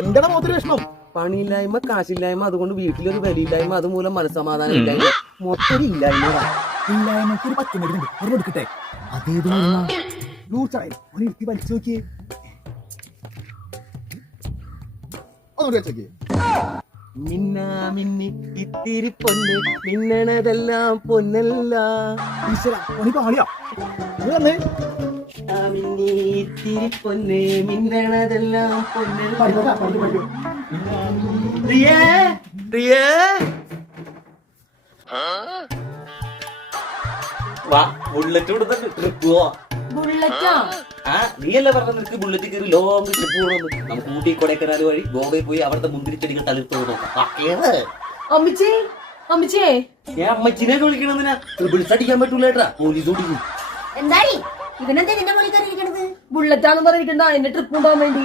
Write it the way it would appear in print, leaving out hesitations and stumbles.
എന്താണ് മോത്തൊരു വിഷമം? പണിയില്ലായ്മ, കാശില്ലായ്മ, അതുകൊണ്ട് വീട്ടിലൊരു വിലയില്ലായ്മ, അതുമൂലം മനസ്സമാധാനം ഇല്ലായ്മ, മൊത്തം ഇല്ലായ്മ. ഇല്ലായ്മക്ക് ഒരു പച്ചമരുന്നുണ്ട്, അത് കൊടുക്കട്ടെ. അതേത് മരുന്നാ? ലൂച്ചായി ഒരു ഇരുത്തി വലിച്ചു നോക്കിയേ. ഒന്നുകൂടി വലിച്ചു നോക്കിയേ. മിന്നാ മിന്നി ഇത്തിരി പൊന്ന്, മിന്നണതെല്ലാം പൊന്നല്ല. ഈശ്വരാ, പണി പാളിയാ. ഇത് തന്നെ. മിന്നി ഇത്തിരി പൊന്ന്, മിന്നണതെല്ലാം പൊന്നല്ല. പഠിക്കൂ. പ്രിയേ, പ്രിയേ, വാ, ബുള്ളറ്റ് കൊടുത്തിട്ട് ട്രിപ്പ് പോവാ. ബുള്ളറ്റാ? ആ, നീയല്ലേ പറഞ്ഞ നിനക്ക് ബുള്ളറ്റ് കയറി ലോങ് ട്രിപ്പ് പോകണമെന്ന്. നമുക്ക് ഊട്ടി കൊടൈക്കനാൽ വഴി ഗോവയിൽ പോയി അവിടുത്തെ മുന്തിരിച്ചെടികൾ തളിർത്ത് നോക്കാം. അമ്മച്ചി, അമ്മച്ചിയെ ഞാൻ അമ്മച്ചിനെ വിളിക്കണെന്തിനാ? ട്രിപ്പിൾസ് അടിക്കാൻ പറ്റൂല ഏട്ടാ, പോലീസ് ഓടിക്കും. എന്തായി ഇവനെന്താ നിന്റെ മോളിൽ കയറിയിരിക്കണത്? ബുള്ളറ്റാന്ന് പറഞ്ഞിരിക്കണ്ട, എന്റെ ട്രിപ്പ് ഉണ്ടാവാൻ വേണ്ടി.